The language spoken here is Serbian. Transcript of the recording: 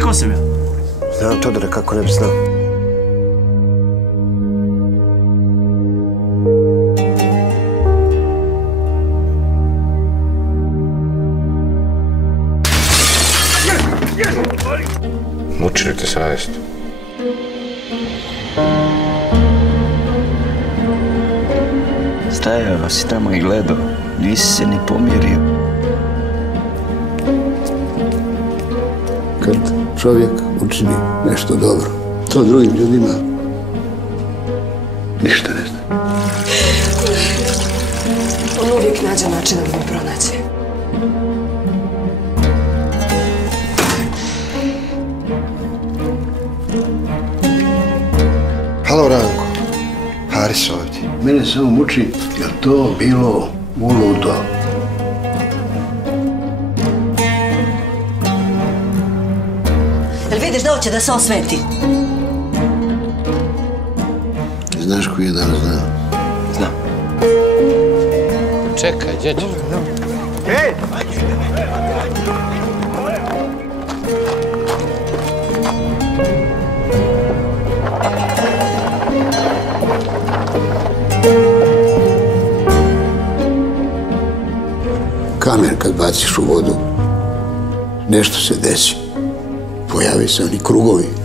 ti ko sam ja? Znam, Todore, kako ne bi znao. Muči li te savjest? Stajao si tamo i gledao, nisi se ni pomjerio. Kad čovjek učini nešto dobro, to drugim ljudima ništa ne zna. On uvijek nađe načina da me pronađe. Halo, Ranko. Haris ovdje. Mene samo muči, je to bilo uludo. Jel vidiš da hoće da se osveti? Znaš koji je dan zna? Znam. Čekaj, gdje ćeš? Ej! Kamen kad baciš u vodu, nešto se desi. Pojave se oni krugovi.